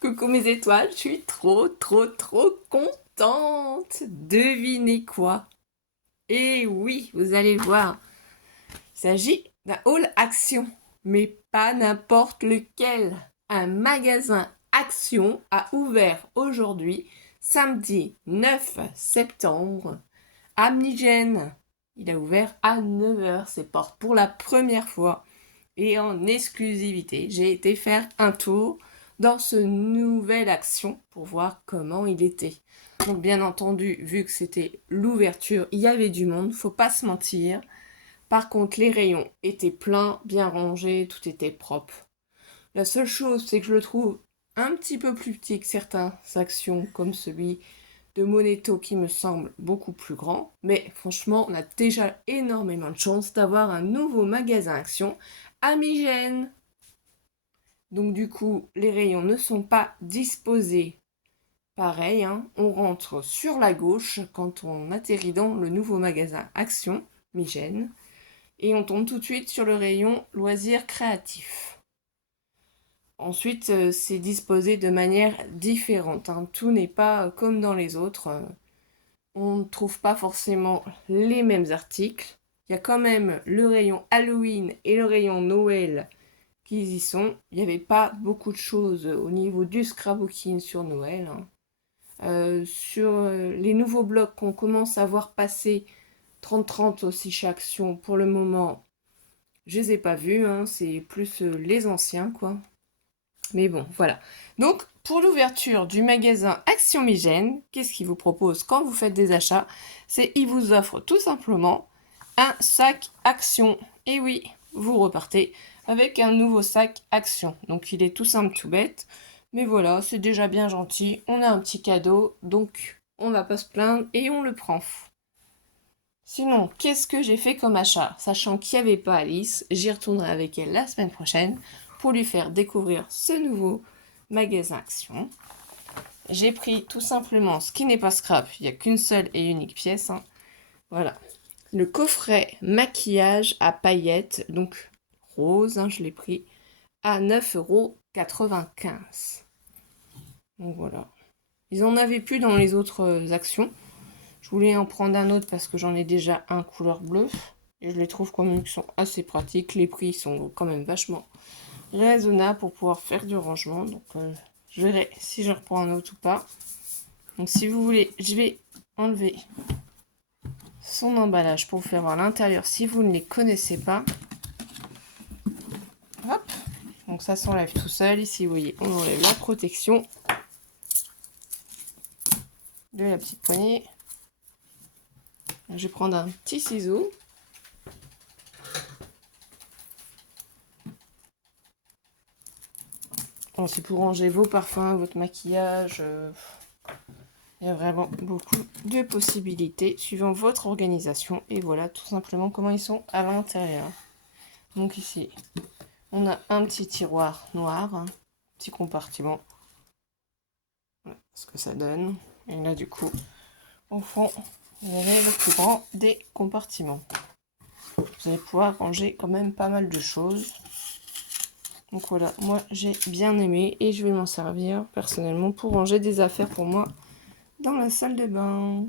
Coucou mes étoiles, je suis trop contente. Devinez quoi? Eh oui, vous allez voir, il s'agit d'un hall Action, mais pas n'importe lequel. Un magasin Action a ouvert aujourd'hui, samedi 9 septembre, à Mligène. Il a ouvert à 9 heures ses portes pour la première fois et en exclusivité. J'ai été faire un tour dans ce nouvel Action pour voir comment il était. Donc bien entendu, vu que c'était l'ouverture, il y avait du monde, faut pas se mentir. Par contre, les rayons étaient pleins, bien rangés, tout était propre. La seule chose, c'est que je le trouve un petit peu plus petit que certains Actions, comme celui de Moneto qui me semble beaucoup plus grand. Mais franchement, on a déjà énormément de chance d'avoir un nouveau magasin Action à Migène. Donc du coup, les rayons ne sont pas disposés pareil, hein. On rentre sur la gauche quand on atterrit dans le nouveau magasin Action, Migène, et on tombe tout de suite sur le rayon loisirs créatifs. Ensuite, c'est disposé de manière différente, hein. Tout n'est pas comme dans les autres. On ne trouve pas forcément les mêmes articles. Il y a quand même le rayon Halloween et le rayon Noël qui y sont. Il n'y avait pas beaucoup de choses au niveau du scrapbooking sur Noël, hein. Sur les nouveaux blocs qu'on commence à voir passer 30-30 aussi chez Action, pour le moment, je les ai pas vus, hein, c'est plus les anciens, quoi. Mais bon, voilà. Donc, pour l'ouverture du magasin Action Migène, qu'est-ce qu'il vous propose quand vous faites des achats? C'est il vous offre tout simplement un sac Action. Et oui, vous repartez avec un nouveau sac Action. Donc, il est tout simple, tout bête. Mais voilà, c'est déjà bien gentil. On a un petit cadeau, donc on va pas se plaindre et on le prend. Sinon, qu'est-ce que j'ai fait comme achat? Sachant qu'il n'y avait pas Alice, j'y retournerai avec elle la semaine prochaine pour lui faire découvrir ce nouveau magasin Action. J'ai pris tout simplement ce qui n'est pas scrap, il n'y a qu'une seule et unique pièce, hein. Voilà. Le coffret maquillage à paillettes, donc rose, hein, je l'ai pris à 9,95 €. Donc voilà. Ils en avaient plus dans les autres actions. Je voulais en prendre un autre parce que j'en ai déjà un couleur bleue. Et je les trouve quand même qui sont assez pratiques. Les prix sont quand même vachement raisonnables pour pouvoir faire du rangement. Donc je verrai si je reprends un autre ou pas. Donc si vous voulez, je vais enlever son emballage pour vous faire voir l'intérieur si vous ne les connaissez pas. Hop. Donc ça s'enlève tout seul. Ici, vous voyez, on enlève la protection de la petite poignée. Je vais prendre un petit ciseau. Bon, c'est pour ranger vos parfums, votre maquillage. Il y a vraiment beaucoup de possibilités suivant votre organisation. Et voilà tout simplement comment ils sont à l'intérieur. Donc ici, on a un petit tiroir noir, un petit compartiment. Voilà ce que ça donne. Et là du coup, au fond, vous avez le plus grand des compartiments. Vous allez pouvoir ranger quand même pas mal de choses. Donc voilà, moi j'ai bien aimé et je vais m'en servir personnellement pour ranger des affaires pour moi dans la salle de bain.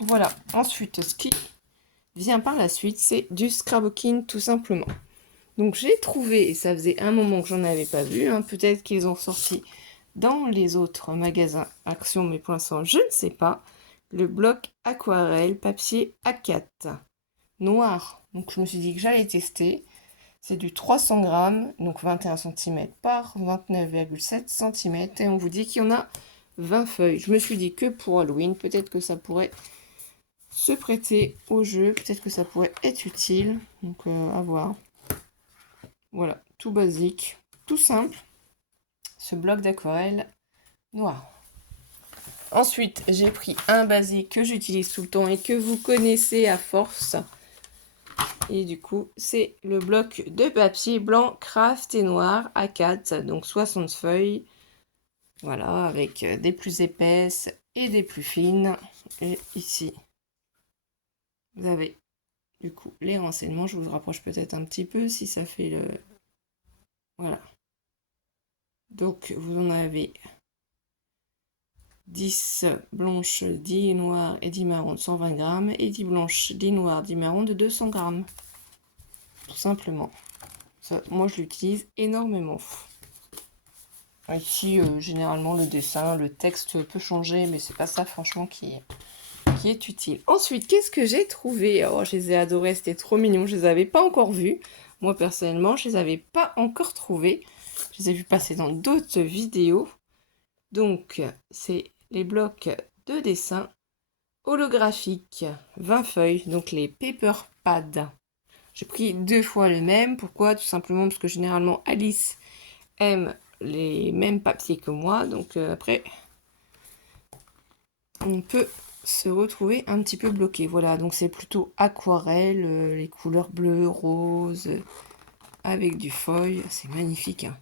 Voilà, ensuite ce qui vient par la suite, c'est du scrapbooking tout simplement. Donc j'ai trouvé, et ça faisait un moment que j'en avais pas vu, hein, peut-être qu'ils ont sorti dans les autres magasins Action, mais pour l'instant je ne sais pas, le bloc aquarelle papier A4 noir. Donc je me suis dit que j'allais tester. C'est du 300 grammes, donc 21 cm par 29,7 cm. Et on vous dit qu'il y en a 20 feuilles. Je me suis dit que pour Halloween, peut-être que ça pourrait se prêter au jeu. Peut-être que ça pourrait être utile. Donc à voir. Voilà, tout basique, tout simple. Ce bloc d'aquarelle noir. Ensuite, j'ai pris un basique que j'utilise tout le temps et que vous connaissez à force. Et du coup, c'est le bloc de papier blanc, craft et noir A4, donc 60 feuilles. Voilà, avec des plus épaisses et des plus fines. Et ici, vous avez du coup les renseignements. Je vous rapproche peut-être un petit peu si ça fait le... Voilà. Donc, vous en avez 10 blanches, 10 noires et 10 marrons de 120 grammes. Et 10 blanches, 10 noires, 10 marrons de 200 grammes. Tout simplement. Ça, moi, je l'utilise énormément. Ici, généralement, le dessin, le texte peut changer, mais c'est pas ça, franchement, qui est utile. Ensuite, qu'est-ce que j'ai trouvé? Oh, je les ai adorés, c'était trop mignon. Je les avais pas encore vus. Moi, personnellement, je les avais pas encore trouvés. Je les ai vus passer dans d'autres vidéos. Donc, c'est les blocs de dessin holographiques, 20 feuilles, donc les Paper Pads. J'ai pris 2 fois le même. Pourquoi? Tout simplement parce que généralement, Alice aime les mêmes papiers que moi. Donc, après, on peut se retrouver un petit peu bloqué. Voilà, donc c'est plutôt aquarelle, les couleurs bleues, roses, avec du feuille. C'est magnifique, hein.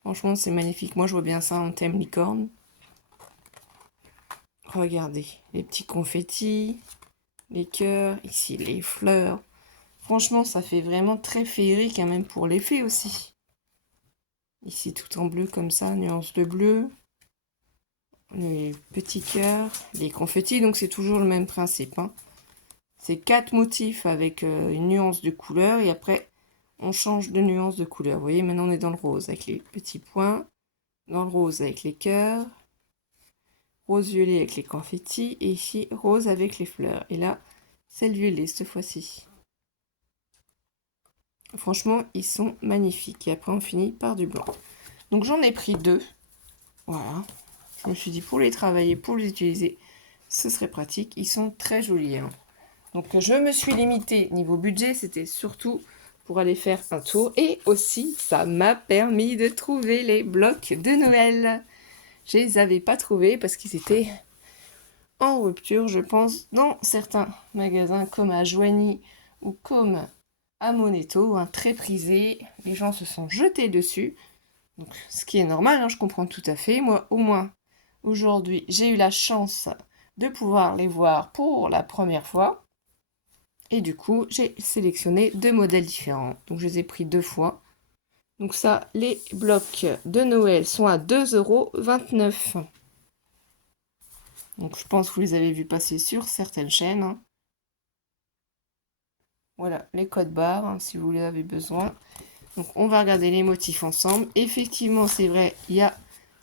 Franchement, c'est magnifique. Moi, je vois bien ça en thème licorne. Regardez, les petits confettis, les cœurs, ici les fleurs. Franchement, ça fait vraiment très féerique, hein, même pour l'effet aussi. Ici, tout en bleu comme ça, nuance de bleu. Les petits cœurs, les confettis, donc c'est toujours le même principe, hein. C'est 4 motifs avec une nuance de couleur et après on change de nuance de couleur. Vous voyez, maintenant on est dans le rose avec les petits points, dans le rose avec les cœurs, rose violet avec les confettis et ici rose avec les fleurs. Et là, c'est le violet cette fois-ci. Franchement, ils sont magnifiques. Et après on finit par du blanc. Donc j'en ai pris 2. Voilà. Je me suis dit pour les travailler, pour les utiliser, ce serait pratique. Ils sont très jolis, hein. Donc je me suis limitée niveau budget, c'était surtout pour aller faire un tour. Et aussi, ça m'a permis de trouver les blocs de Noël. Je les avais pas trouvés parce qu'ils étaient en rupture, je pense, dans certains magasins comme à Joigny ou comme à Moneto, hein, très prisé. Les gens se sont jetés dessus. Donc, ce qui est normal, hein, je comprends tout à fait. Moi, au moins, aujourd'hui, j'ai eu la chance de pouvoir les voir pour la première fois. Et du coup, j'ai sélectionné 2 modèles différents. Donc, je les ai pris 2 fois. Donc ça, les blocs de Noël sont à 2,29 €. Donc, je pense que vous les avez vus passer sur certaines chaînes, hein. Voilà, les codes barres, hein, si vous les avez besoin. Donc, on va regarder les motifs ensemble. Effectivement, c'est vrai, il y a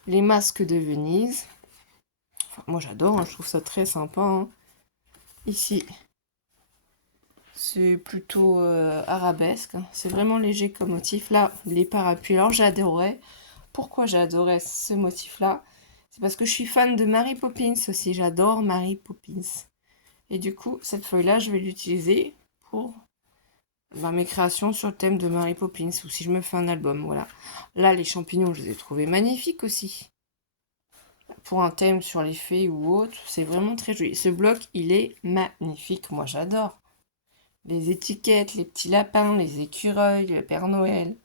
les masques de Venise. Enfin, moi, j'adore, hein, je trouve ça très sympa, hein. Ici, c'est plutôt arabesque, hein. C'est vraiment léger comme motif. Là, les parapluies, alors j'adorais. Pourquoi j'adorais ce motif-là? C'est parce que je suis fan de Mary Poppins aussi. J'adore Mary Poppins. Et du coup, cette feuille-là, je vais l'utiliser pour mes créations sur le thème de Mary Poppins ou si je me fais un album. Voilà. Là, les champignons, je les ai trouvés magnifiques aussi. Pour un thème sur les fées ou autre, c'est vraiment très joli. Ce bloc, il est magnifique. Moi, j'adore. Les étiquettes, les petits lapins, les écureuils, le Père Noël.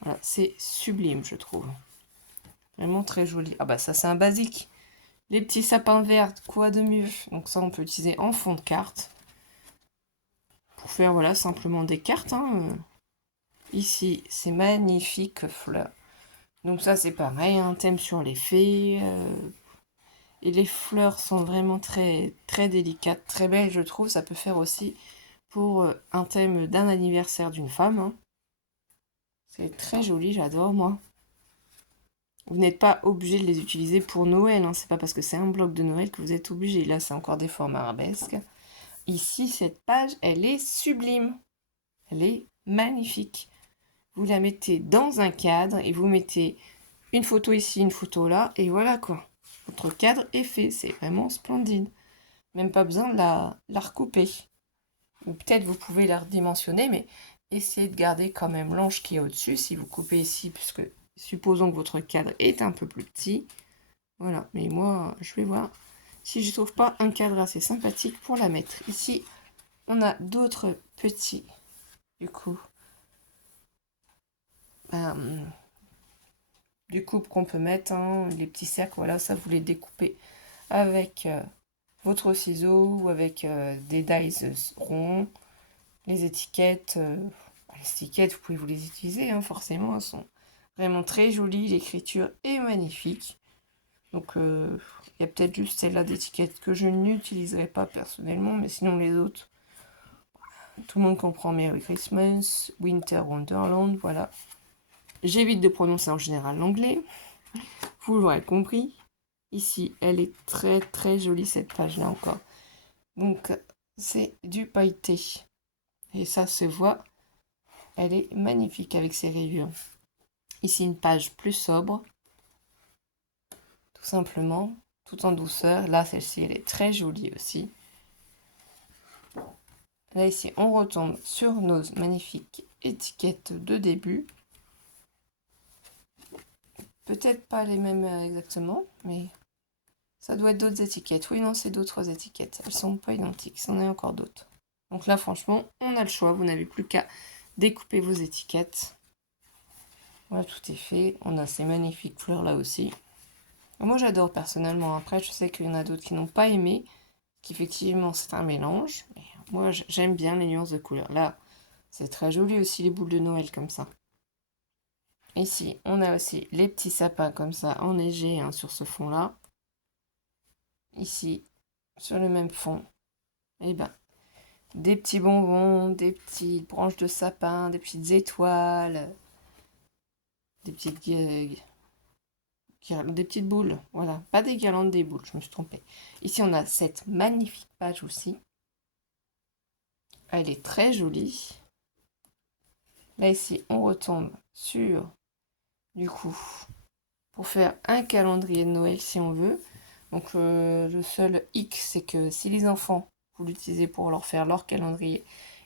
Voilà, c'est sublime, je trouve. Vraiment très joli. Ah bah ça, c'est un basique. Les petits sapins verts, quoi de mieux? Donc ça, on peut utiliser en fond de carte. Pour faire, voilà, simplement des cartes, hein. Ici, c'est magnifique fleurs. Donc ça, c'est pareil, un thème sur les fées. Et les fleurs sont vraiment très, très délicates, très belles, je trouve. Ça peut faire aussi pour un thème d'un anniversaire d'une femme, hein. C'est très joli, j'adore, moi. Vous n'êtes pas obligé de les utiliser pour Noël, hein. C'est pas parce que c'est un bloc de Noël que vous êtes obligé. Là, c'est encore des formes arabesques. Ici, cette page, elle est sublime. Elle est magnifique. Vous la mettez dans un cadre et vous mettez une photo ici, une photo là, et voilà quoi. Votre cadre est fait. C'est vraiment splendide. Même pas besoin de la recouper. Ou peut-être vous pouvez la redimensionner, mais essayez de garder quand même l'ange qui est au-dessus. Si vous coupez ici, puisque supposons que votre cadre est un peu plus petit. Voilà, mais moi, je vais voir si je trouve pas un cadre assez sympathique pour la mettre. Ici, on a d'autres petits, du coup, découpes qu'on peut mettre, hein, les petits cercles, voilà, ça vous les découpez avec votre ciseau ou avec des dies ronds. Les étiquettes, vous pouvez vous les utiliser, hein, forcément, elles sont Vraiment très joli, l'écriture est magnifique. Donc, il y a peut-être juste celle-là d'étiquette que je n'utiliserai pas personnellement, mais sinon les autres, tout le monde comprend Merry Christmas, Winter Wonderland, voilà. J'évite de prononcer en général l'anglais, vous l'aurez compris. Ici, elle est très très jolie cette page-là encore. Donc, c'est du pailleté. Et ça se voit, elle est magnifique avec ses rayures. Ici, une page plus sobre, tout simplement, tout en douceur. Là, celle-ci, elle est très jolie aussi. Là, ici, on retombe sur nos magnifiques étiquettes de début. Peut-être pas les mêmes exactement, mais ça doit être d'autres étiquettes. Oui, non, c'est d'autres étiquettes. Elles sont pas identiques, c'en est encore d'autres. Donc là, franchement, on a le choix. Vous n'avez plus qu'à découper vos étiquettes. Voilà, tout est fait. On a ces magnifiques fleurs là aussi. Moi, j'adore personnellement. Après, je sais qu'il y en a d'autres qui n'ont pas aimé, qu'effectivement, c'est un mélange. Mais moi, j'aime bien les nuances de couleurs. Là, c'est très joli aussi, les boules de Noël comme ça. Ici, on a aussi les petits sapins comme ça, enneigés hein, sur ce fond-là. Ici, sur le même fond, et ben, des petits bonbons, des petites branches de sapin, des petites étoiles, des petites des petites boules, voilà, pas des guirlandes, des boules, je me suis trompée. Ici, on a cette magnifique page aussi. Elle est très jolie. Là, ici, on retombe sur, du coup, pour faire un calendrier de Noël si on veut. Donc, le seul hic, c'est que si les enfants, vous l'utilisez pour leur faire leur calendrier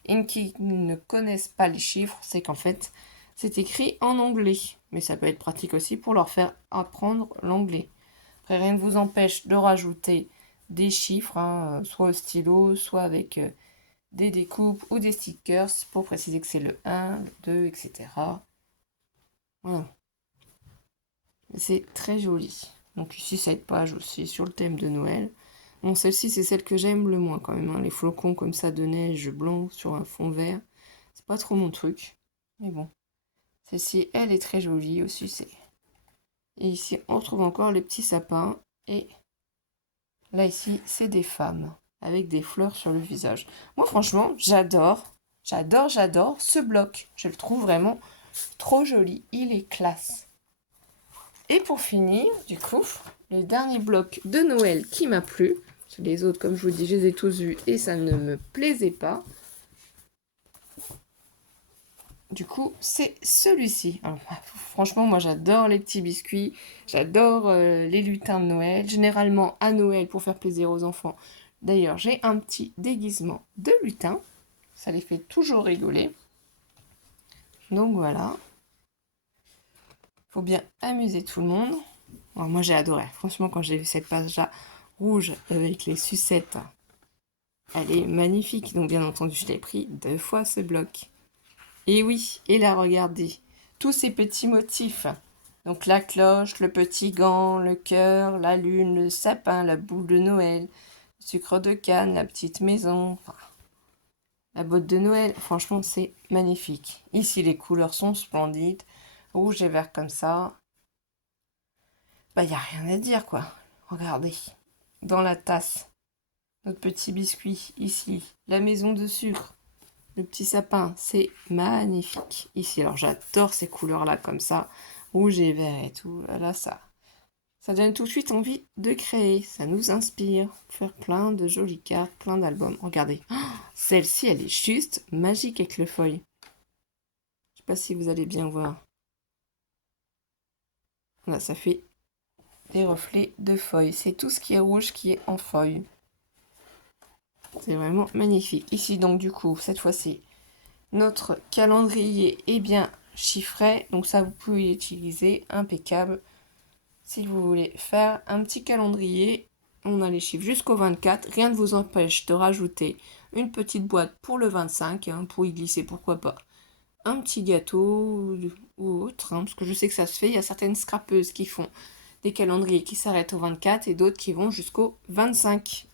et qu'ils ne connaissent pas les chiffres, c'est qu'en fait, c'est écrit en anglais. Mais ça peut être pratique aussi pour leur faire apprendre l'anglais. Après, rien ne vous empêche de rajouter des chiffres, hein, soit au stylo, soit avec des découpes ou des stickers pour préciser que c'est le 1, le 2, etc. Voilà. C'est très joli. Donc ici, cette page aussi sur le thème de Noël. Bon, celle-ci, c'est celle que j'aime le moins quand même. Hein. Les flocons comme ça de neige blanc sur un fond vert. C'est pas trop mon truc. Mais bon. Celle-ci, elle est très jolie aussi. Et ici, on retrouve encore les petits sapins. Et là, ici, c'est des femmes avec des fleurs sur le visage. Moi, franchement, j'adore ce bloc. Je le trouve vraiment trop joli. Il est classe. Et pour finir, du coup, le dernier bloc de Noël qui m'a plu. Les autres, comme je vous dis, je les ai tous vus et ça ne me plaisait pas. Du coup, c'est celui-ci. Franchement, moi, j'adore les petits biscuits. J'adore les lutins de Noël. Généralement, à Noël, pour faire plaisir aux enfants. D'ailleurs, j'ai un petit déguisement de lutin. Ça les fait toujours rigoler. Donc voilà. Faut bien amuser tout le monde. Alors, moi, j'ai adoré. Franchement, quand j'ai vu cette page-là rouge avec les sucettes, elle est magnifique. Donc, bien entendu, je l'ai pris 2 fois ce bloc. Et oui, et là, regardez, tous ces petits motifs. Donc, la cloche, le petit gant, le cœur, la lune, le sapin, la boule de Noël, le sucre de canne, la petite maison, enfin, la botte de Noël. Franchement, c'est magnifique. Ici, les couleurs sont splendides. Rouge et vert comme ça. Bah, il n'y a rien à dire, quoi. Regardez. Dans la tasse, notre petit biscuit. Ici, la maison de sucre. Le petit sapin, c'est magnifique. Ici, alors j'adore ces couleurs-là, comme ça. Rouge et vert et tout. Là, ça donne tout de suite envie de créer. Ça nous inspire. Faire plein de jolies cartes, plein d'albums. Regardez. Oh, celle-ci, elle est juste magique avec le feuille. Je sais pas si vous allez bien voir. Là, ça fait des reflets de feuilles. C'est tout ce qui est rouge qui est en feuille. C'est vraiment magnifique. Ici, donc, du coup, cette fois-ci, notre calendrier est bien chiffré. Donc ça, vous pouvez l'utiliser. Impeccable. Si vous voulez faire un petit calendrier, on a les chiffres jusqu'au 24. Rien ne vous empêche de rajouter une petite boîte pour le 25. Hein, pour y glisser, pourquoi pas. Un petit gâteau ou autre. Hein, parce que je sais que ça se fait. Il y a certaines scrapeuses qui font des calendriers qui s'arrêtent au 24 et d'autres qui vont jusqu'au 25.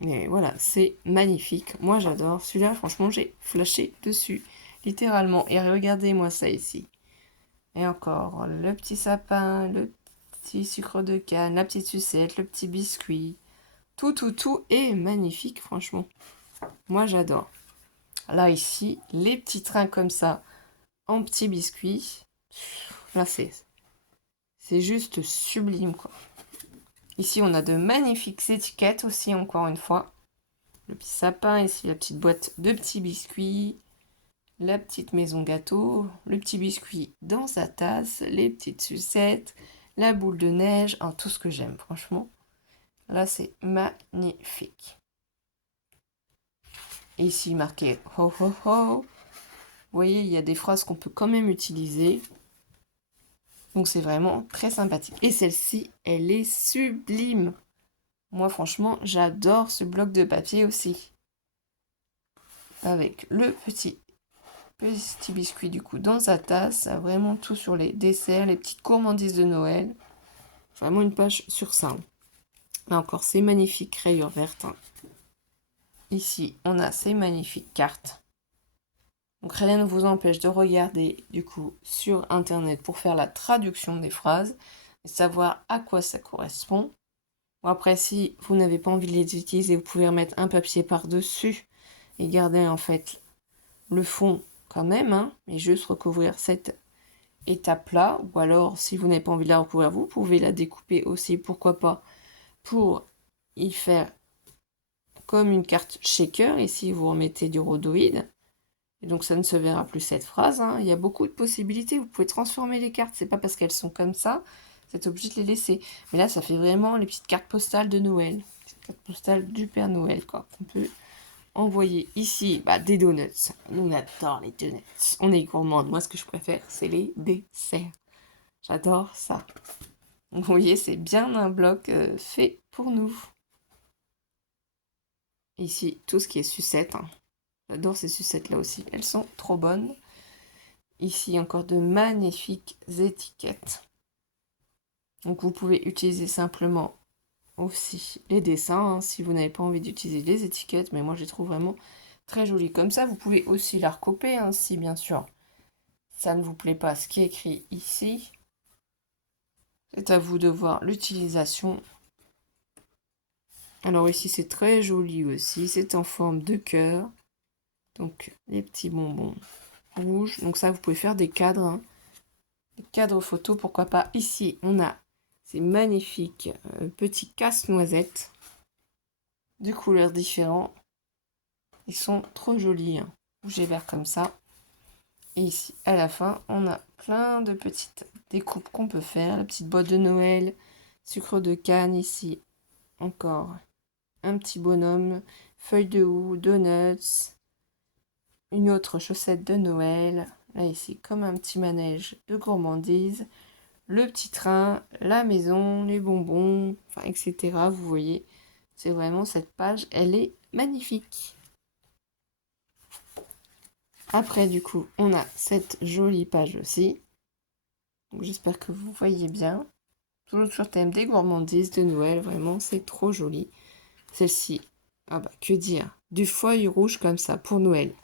Mais voilà, c'est magnifique. Moi, j'adore. Celui-là, franchement, j'ai flashé dessus. Littéralement. Et regardez-moi ça ici. Et encore, le petit sapin, le petit sucre de canne, la petite sucette, le petit biscuit. Tout est magnifique, franchement. Moi, j'adore. Là, ici, les petits trains comme ça, en petits biscuits. Là, c'est juste sublime, quoi. Ici, on a de magnifiques étiquettes aussi, encore une fois. Le petit sapin, ici, la petite boîte de petits biscuits. La petite maison gâteau, le petit biscuit dans sa tasse, les petites sucettes, la boule de neige, tout ce que j'aime, franchement. Là, c'est magnifique. Et ici, marqué ho ho ho. Vous voyez, il y a des phrases qu'on peut quand même utiliser. Donc, c'est vraiment très sympathique. Et celle-ci, elle est sublime. Moi, franchement, j'adore ce bloc de papier aussi. Avec le petit biscuit du coup dans sa tasse, vraiment tout sur les desserts, les petites gourmandises de Noël. Vraiment une page sur 5. Là encore, ces magnifiques rayures vertes. Ici, on a ces magnifiques cartes. Donc rien ne vous empêche de regarder du coup sur internet pour faire la traduction des phrases et savoir à quoi ça correspond. Bon, après, si vous n'avez pas envie de les utiliser, vous pouvez remettre un papier par-dessus et garder en fait le fond quand même, mais juste recouvrir cette étape-là. Ou alors, si vous n'avez pas envie de la recouvrir, vous pouvez la découper aussi, pourquoi pas, pour y faire comme une carte shaker. Ici, vous remettez du rhodoïde. Et donc, ça ne se verra plus cette phrase. Il y a beaucoup de possibilités. Vous pouvez transformer les cartes. C'est pas parce qu'elles sont comme ça, vous êtes obligé de les laisser. Mais là, ça fait vraiment les petites cartes postales de Noël. Les cartes postales du Père Noël, quoi. On peut envoyer ici des donuts. Nous, on adore les donuts. On est gourmande. Moi, ce que je préfère, c'est les desserts. J'adore ça. Donc, vous voyez, c'est bien un bloc fait pour nous. Ici, tout ce qui est sucette. J'adore ces sucettes-là aussi. Elles sont trop bonnes. Ici, encore de magnifiques étiquettes. Donc, vous pouvez utiliser simplement aussi les dessins, si vous n'avez pas envie d'utiliser les étiquettes. Mais moi, je les trouve vraiment très jolies. Comme ça, vous pouvez aussi la recopier, si bien sûr ça ne vous plaît pas ce qui est écrit ici. C'est à vous de voir l'utilisation. Alors ici, c'est très joli aussi. C'est en forme de cœur. Donc, les petits bonbons rouges. Donc ça, vous pouvez faire des cadres. Des cadres photos, pourquoi pas. Ici, on a ces magnifiques petits casse-noisettes de couleurs différentes. Ils sont trop jolis. Rouge et vert comme ça. Et ici, à la fin, on a plein de petites découpes qu'on peut faire. La petite boîte de Noël, sucre de canne ici. Encore un petit bonhomme, feuille de houx, donuts, une autre chaussette de Noël. Là ici, comme un petit manège de gourmandise. Le petit train, la maison, les bonbons, etc. Vous voyez, c'est vraiment cette page, elle est magnifique. Après, du coup, on a cette jolie page aussi. Donc, j'espère que vous voyez bien. Toujours sur thème des gourmandises de Noël. Vraiment, c'est trop joli. Celle-ci, que dire. Du feuille rouge comme ça pour Noël.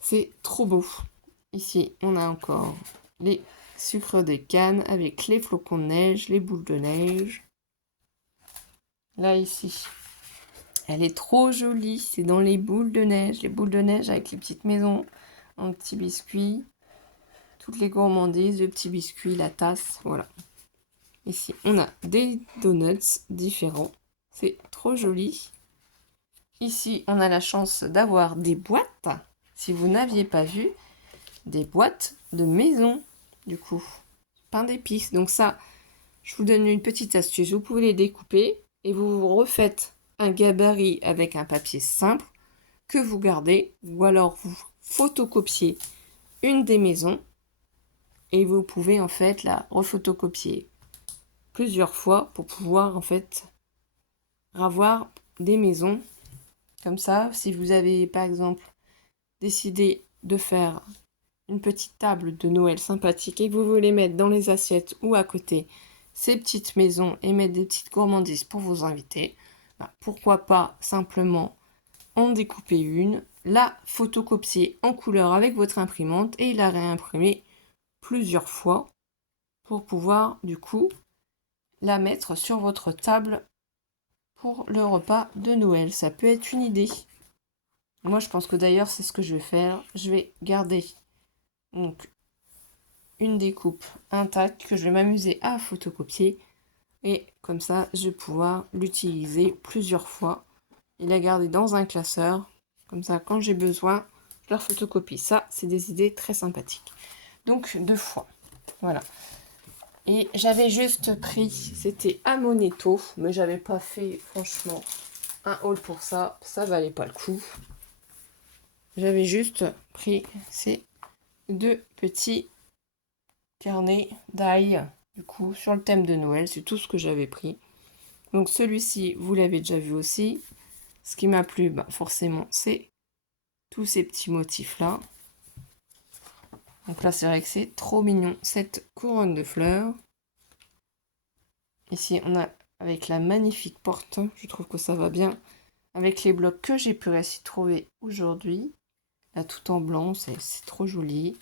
C'est trop beau. Ici, on a encore les sucres de canne avec les flocons de neige, les boules de neige. Là, ici, elle est trop jolie. C'est dans les boules de neige. Les boules de neige avec les petites maisons en petits biscuits. Toutes les gourmandises, le petit biscuit, la tasse, voilà. Ici, on a des donuts différents. C'est trop joli. Ici, on a la chance d'avoir des boîtes. Si vous n'aviez pas vu, des boîtes de maison, du coup. Pain d'épices. Donc ça, je vous donne une petite astuce. Vous pouvez les découper et vous refaites un gabarit avec un papier simple que vous gardez. Ou alors, vous photocopiez une des maisons et vous pouvez en fait la refotocopier plusieurs fois pour pouvoir en fait avoir des maisons comme ça. Si vous avez par exemple décidé de faire une petite table de Noël sympathique et que vous voulez mettre dans les assiettes ou à côté ces petites maisons et mettre des petites gourmandises pour vos invités, pourquoi pas simplement en découper une, la photocopier en couleur avec votre imprimante et la réimprimer plusieurs fois pour pouvoir du coup la mettre sur votre table pour le repas de Noël. Ça peut être une idée. Moi, je pense que d'ailleurs, c'est ce que je vais faire. Je vais garder donc une découpe intacte que je vais m'amuser à photocopier. Et comme ça, je vais pouvoir l'utiliser plusieurs fois et la garder dans un classeur. Comme ça, quand j'ai besoin, je la photocopie. Ça, c'est des idées très sympathiques. Donc, 2 fois. Voilà. Et j'avais juste pris, c'était à Moneto, mais j'avais pas fait, franchement, un haul pour ça. Ça valait pas le coup. J'avais juste pris ces 2 petits carnets d'ail, du coup, sur le thème de Noël. C'est tout ce que j'avais pris. Donc celui-ci, vous l'avez déjà vu aussi. Ce qui m'a plu, bah, forcément, c'est tous ces petits motifs-là. Donc là, c'est vrai que c'est trop mignon, cette couronne de fleurs. Ici, on a avec la magnifique porte. Je trouve que ça va bien avec les blocs que j'ai pu réussir à trouver aujourd'hui. Là, tout en blanc, c'est trop joli.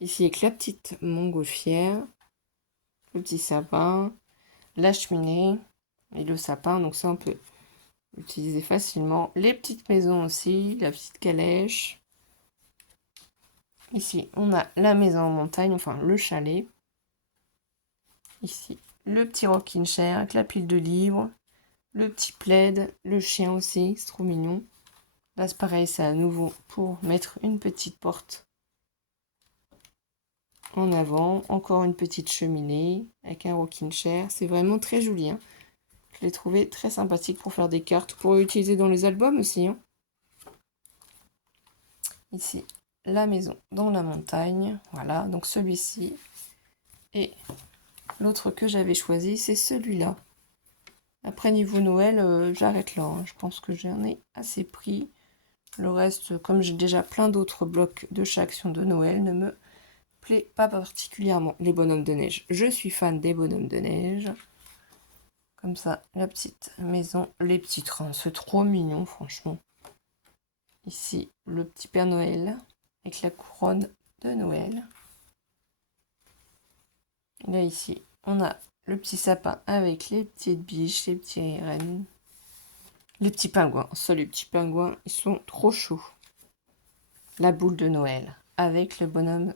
Ici, avec la petite montgolfière, le petit sapin, la cheminée et le sapin. Donc ça, on peut l'utiliser facilement. Les petites maisons aussi, la petite calèche. Ici, on a la maison en montagne, enfin le chalet. Ici, le petit rocking chair avec la pile de livres. Le petit plaid, le chien aussi, c'est trop mignon. Là, c'est pareil, c'est à nouveau pour mettre une petite porte en avant. Encore une petite cheminée avec un rocking chair. C'est vraiment très joli. Hein. Je l'ai trouvé très sympathique pour faire des cartes, pour utiliser dans les albums aussi. Hein. Ici, la maison dans la montagne. Voilà, donc celui-ci. Et l'autre que j'avais choisi, c'est celui-là. Après, niveau Noël, j'arrête là. Hein. Je pense que j'en ai assez pris. Le reste, comme j'ai déjà plein d'autres blocs de chez Action de Noël, ne me plaît pas particulièrement. Les bonhommes de neige. Je suis fan des bonhommes de neige. Comme ça, la petite maison, les petits trains. C'est trop mignon, franchement. Ici, le petit Père Noël avec la couronne de Noël. Et là, ici, on a le petit sapin avec les petites biches, les petits rennes. Les petits pingouins. Ça, les petits pingouins, ils sont trop chauds. La boule de Noël avec le bonhomme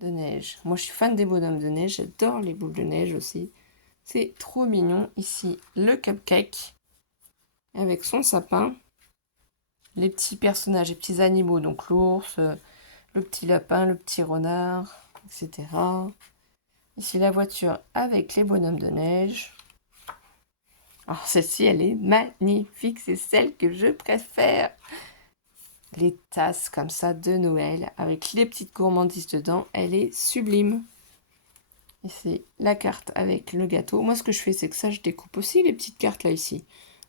de neige. Moi, je suis fan des bonhommes de neige. J'adore les boules de neige aussi. C'est trop mignon. Ici, le cupcake avec son sapin. Les petits personnages, les petits animaux. Donc l'ours, le petit lapin, le petit renard, etc. Ici, la voiture avec les bonhommes de neige. Alors, celle-ci, elle est magnifique. C'est celle que je préfère. Les tasses comme ça de Noël avec les petites gourmandises dedans. Elle est sublime. Ici, la carte avec le gâteau. Moi, ce que je fais, c'est que ça, je découpe aussi les petites cartes là, ici.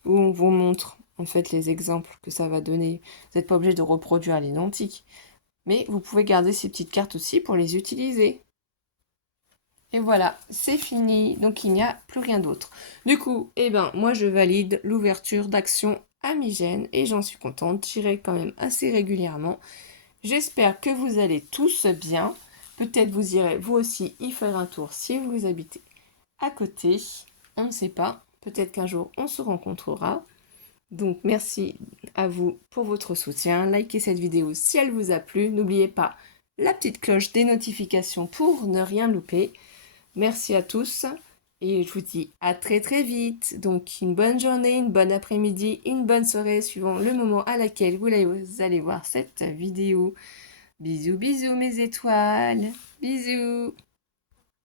Où on vous montre, en fait, les exemples que ça va donner. Vous n'êtes pas obligé de reproduire l'identique. Mais vous pouvez garder ces petites cartes aussi pour les utiliser. Et voilà, c'est fini. Donc, il n'y a plus rien d'autre. Du coup, eh ben, moi, je valide l'ouverture d'Action Amigène. Et j'en suis contente. J'irai quand même assez régulièrement. J'espère que vous allez tous bien. Peut-être vous irez vous aussi y faire un tour si vous habitez à côté. On ne sait pas. Peut-être qu'un jour on se rencontrera. Donc merci à vous pour votre soutien. Likez cette vidéo si elle vous a plu. N'oubliez pas la petite cloche des notifications pour ne rien louper. Merci à tous et je vous dis à très très vite. Donc une bonne journée, une bonne après-midi, une bonne soirée suivant le moment à laquelle vous allez voir cette vidéo. Bisous bisous mes étoiles. Bisous.